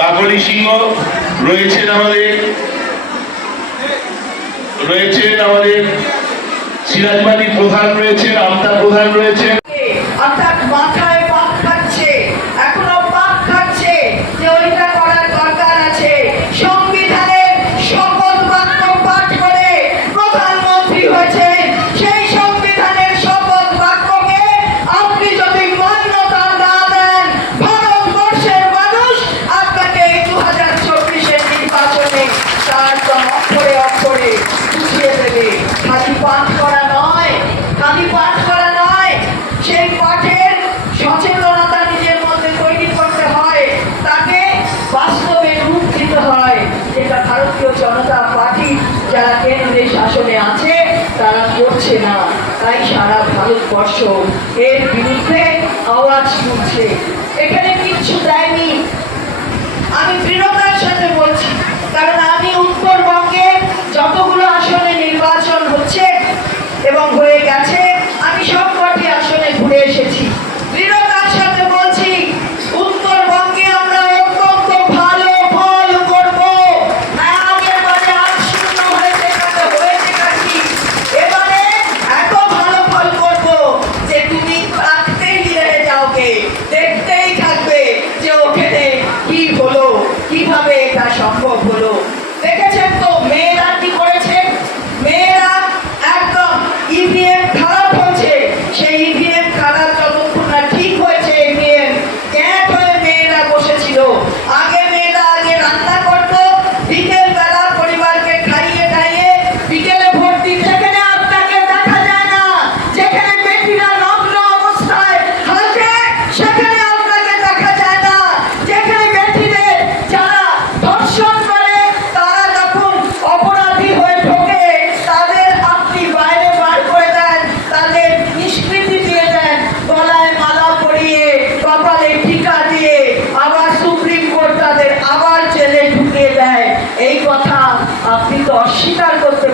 কাকলি সিংহ রয়েছেন আমাদের রয়েছেন আমাদের সিরাজবাড়ির প্রধান রয়েছেন আমতা প্রধান রয়েছেন। অর্থাৎ তারা করছে না। তাই সারা ভারতবর্ষ এর বিরুদ্ধে আওয়াজ তুলছে। এখানে কিচ্ছু দেয়নি। আমি দৃঢ়তার সাথে বলছি, কারণ আমি উত্তরবঙ্গে যতগুলো আসনে নির্বাচন হচ্ছে এবং হয়ে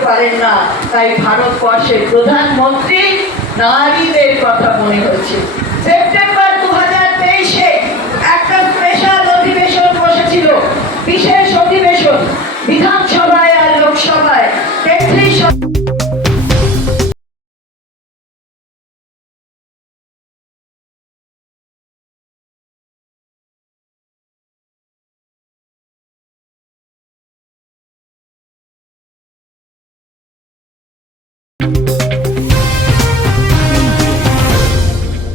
পারেন না। তাই ভারতবর্ষের প্রধানমন্ত্রী নারীদের কথা মনে হচ্ছে। সেপ্টেম্বর দু হাজার তেইশে একটা স্পেশাল অধিবেশন বসেছিল। বিশেষ